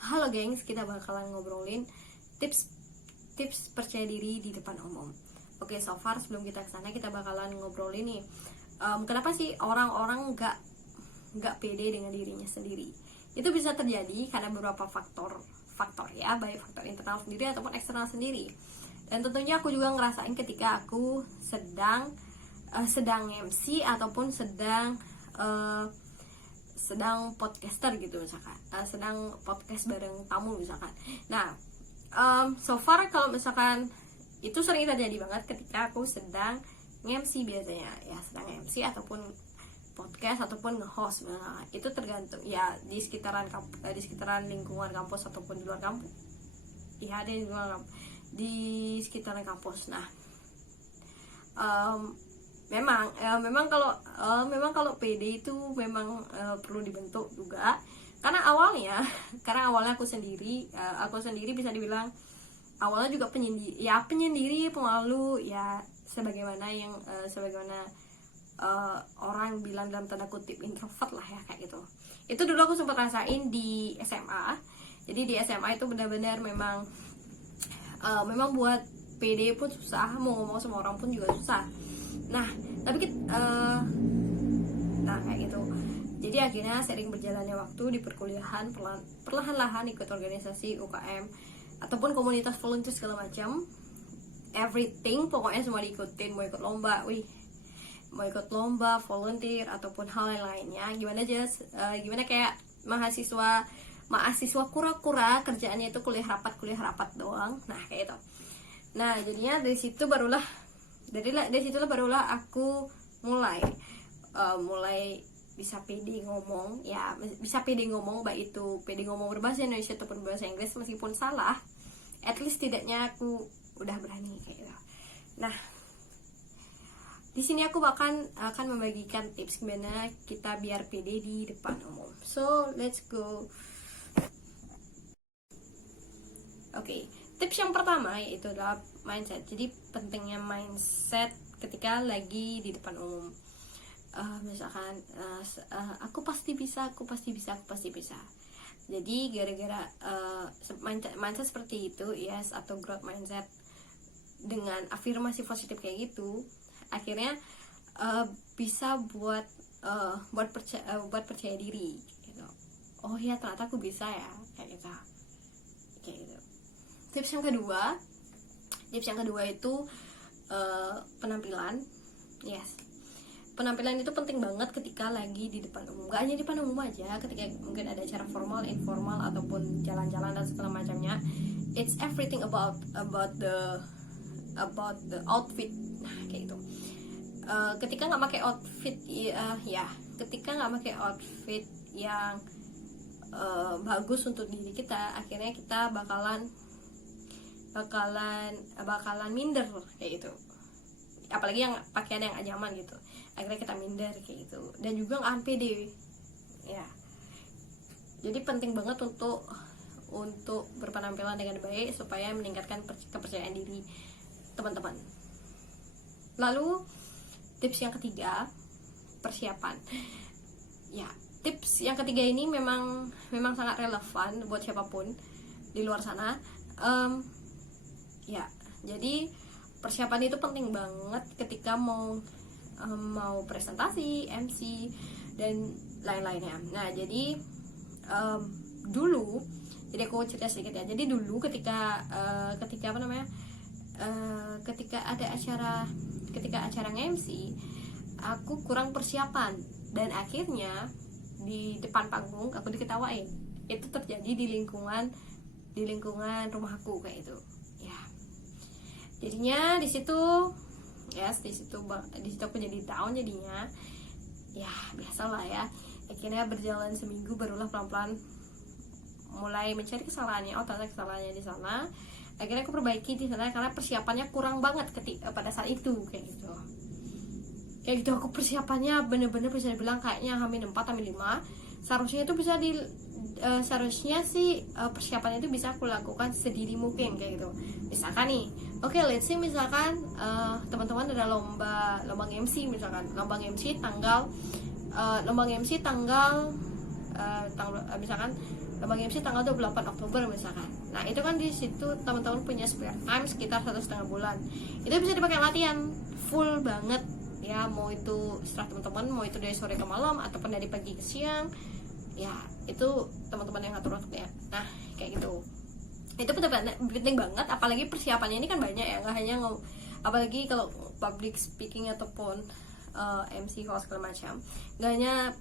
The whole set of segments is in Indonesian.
Halo gengs, kita bakalan ngobrolin tips percaya diri di depan umum. Oke, so far sebelum kita kesana kita bakalan ngobrolin nih, kenapa sih orang-orang nggak pede dengan dirinya sendiri. Itu bisa terjadi karena beberapa faktor ya, baik faktor internal sendiri ataupun eksternal sendiri. Dan tentunya aku juga ngerasain ketika aku sedang MC ataupun sedang podcaster gitu misalkan, sedang podcast bareng tamu misalkan. Nah, so far kalau misalkan itu sering terjadi banget ketika aku sedang MC biasanya ya, sedang MC ataupun podcast ataupun nge-host. Nah, itu tergantung ya di sekitaran lingkungan kampus ataupun di luar kampus. Ya, di sekitaran kampus. Nah, memang kalau PD itu memang perlu dibentuk juga, karena awalnya aku sendiri bisa dibilang awalnya juga penyendiri, pemalu ya, sebagaimana orang bilang dalam tanda kutip introvert lah ya, kayak gitu. Itu dulu aku sempat rasain di SMA. Jadi di SMA itu benar-benar memang buat PD pun susah, mau ngomong sama orang pun juga susah. Nah kayak gitu. Jadi akhirnya sering berjalannya waktu di perkuliahan, perlahan-lahan ikut organisasi UKM ataupun komunitas volunteer segala macam, everything pokoknya semua diikutin. Mau ikut lomba, volunteer ataupun hal lainnya. Gimana kayak mahasiswa kura-kura, kerjaannya itu kuliah rapat doang. Nah kayak itu. Nah jadinya dari situlah aku mulai bisa pede ngomong ya, baik itu pede ngomong berbahasa Indonesia ataupun berbahasa Inggris. Meskipun salah, at least tidaknya aku udah berani kayak gitu. Nah, di sini aku akan membagikan tips gimana kita biar pede di depan umum. So let's go. Oke, tips yang pertama yaitu adalah mindset. Jadi pentingnya mindset ketika lagi di depan umum. Misalkan aku pasti bisa. Jadi gara-gara mindset seperti itu, yes, atau growth mindset dengan afirmasi positif kayak gitu, akhirnya bisa buat percaya diri gitu. Oh ya, ternyata aku bisa ya, kayak gitu. Tips yang kedua itu penampilan. Yes, penampilan itu penting banget ketika lagi di depan umum. Gak hanya di depan umum aja, ketika mungkin ada acara formal, informal ataupun jalan-jalan dan segala macamnya. It's everything about the outfit. Nah kayak gitu. Ketika nggak pakai outfit ketika nggak pakai outfit yang bagus untuk diri kita, akhirnya kita bakalan minder kayak gitu. Apalagi yang pakaian yang nyaman gitu, akhirnya kita minder kayak gitu, dan juga nggak pede ya. Jadi penting banget untuk berpenampilan dengan baik supaya meningkatkan kepercayaan diri teman-teman. Lalu tips yang ketiga, persiapan. Ya, tips yang ketiga ini memang sangat relevan buat siapapun di luar sana. Ya, jadi persiapan itu penting banget ketika mau presentasi, MC dan lain-lainnya. Nah, jadi jadi aku cerita sedikit ya. Jadi dulu ketika acara MC, aku kurang persiapan dan akhirnya di depan panggung aku diketawain. Itu terjadi di lingkungan rumahku kayak itu. Ya. Jadinya di situ aku jadi down jadinya. Ya, biasalah ya. Akhirnya berjalan seminggu barulah pelan-pelan mulai mencari kesalahannya. Oh, ternyata kesalahannya di sana. Akhirnya aku perbaiki di sana karena persiapannya kurang banget pada saat itu kayak gitu. Aku persiapannya bener-bener bisa dibilang kayaknya H-4, H-5. Seharusnya itu persiapannya itu bisa aku lakukan sedini mungkin kayak gitu. Misalkan nih, let's say misalkan teman-teman ada lomba MC misalkan, lomba MC tanggal misalkan lomba MC tanggal 28 Oktober misalkan. Nah itu kan di situ teman-teman punya spare time sekitar 1,5 bulan. Itu bisa dipakai latihan full banget ya, mau itu setelah teman-teman, mau itu dari sore ke malam ataupun dari pagi ke siang. Ya itu teman-teman yang ngatur waktunya. Nah kayak gitu. Itu penting banget, apalagi persiapannya ini kan banyak ya, nggak hanya apalagi kalau public speaking ataupun MC host segala macam, nggak hanya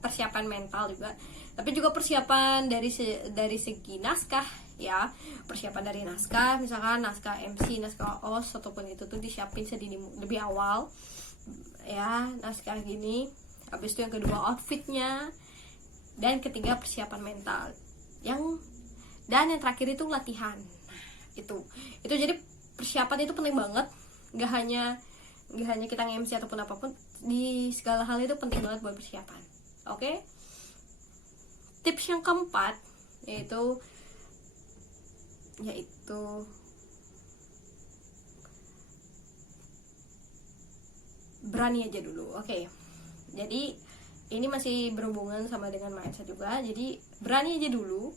persiapan mental juga, tapi juga persiapan dari segi naskah ya, persiapan dari naskah, misalkan naskah MC, naskah host ataupun itu tuh disiapin sedini lebih awal ya, naskah gini. Habis itu yang kedua outfitnya, dan ketiga persiapan mental, dan yang terakhir itu latihan. Nah, itu jadi persiapan itu penting banget, nggak hanya kita nge-MC ataupun apapun, di segala hal itu penting banget buat persiapan. Oke? Tips yang keempat yaitu berani aja dulu. Oke. Jadi ini masih berhubungan sama dengan mindset juga. Jadi berani aja dulu.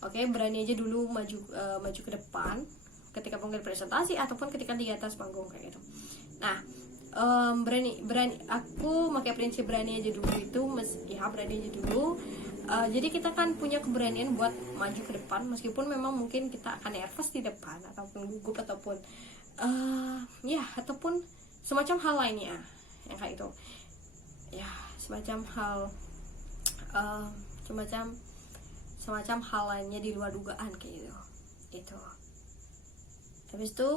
Oke, berani aja dulu maju ke depan ketika mungkin presentasi ataupun ketika di atas panggung kayak gitu. Nah, berani aku pakai prinsip berani aja dulu itu berani aja dulu. Jadi kita kan punya keberanian buat maju ke depan meskipun memang mungkin kita akan nervous di depan ataupun gugup ataupun ataupun semacam hal lainnya yang kayak itu. Ya, semacam hal lainnya di luar dugaan kayak gitu. Itu. Habis itu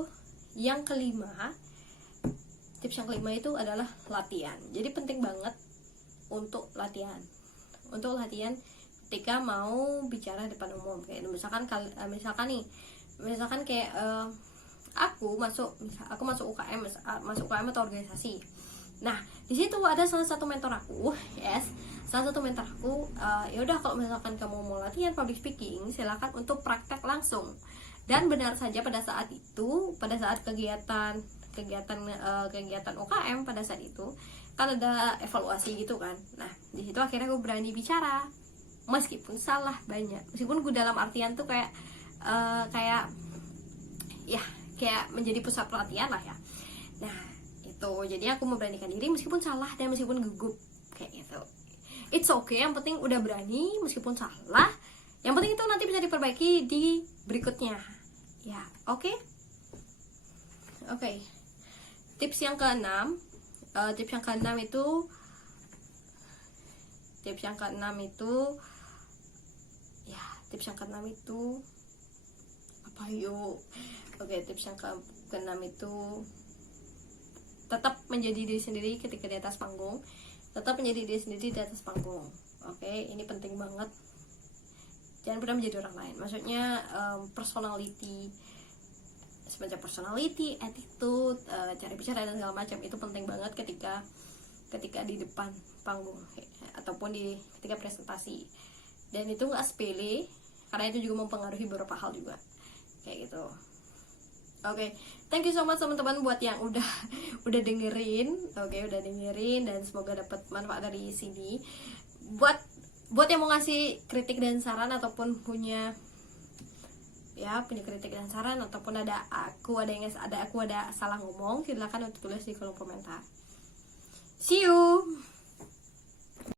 tips yang kelima itu adalah latihan. Jadi penting banget untuk latihan ketika mau bicara depan umum. Kayak misalkan kayak aku masuk UKM, atau organisasi. Nah di situ ada salah satu mentor aku, ya udah kalau misalkan kamu mau latihan public speaking, silakan untuk praktek langsung. Dan benar saja pada saat kegiatan UKM pada saat itu kan ada evaluasi gitu kan. Nah di situ akhirnya aku berani bicara meskipun salah banyak, meskipun gue dalam artian tuh kayak menjadi pusat pelatihan lah ya. Nah itu jadi aku memberanikan diri meskipun salah dan meskipun gugup kayak gitu. It's okay, yang penting udah berani meskipun salah. Yang penting itu nanti bisa diperbaiki di berikutnya. Ya, oke. Tips yang keenam itu apa yuk? Tips yang keenam itu tetap menjadi diri sendiri ketika di atas panggung. Ini penting banget. Jangan pernah menjadi orang lain. Maksudnya personality, attitude, cara bicara dan segala macam itu penting banget ketika di depan panggung ataupun ketika presentasi. Dan itu nggak sepele karena itu juga mempengaruhi beberapa hal juga kayak gitu. Thank you so much teman-teman buat yang udah dengerin, dan semoga dapat manfaat dari sini. Buat yang mau ngasih kritik dan saran ataupun punya kritik dan saran ataupun ada salah ngomong, silakan untuk tulis di kolom komentar. See you.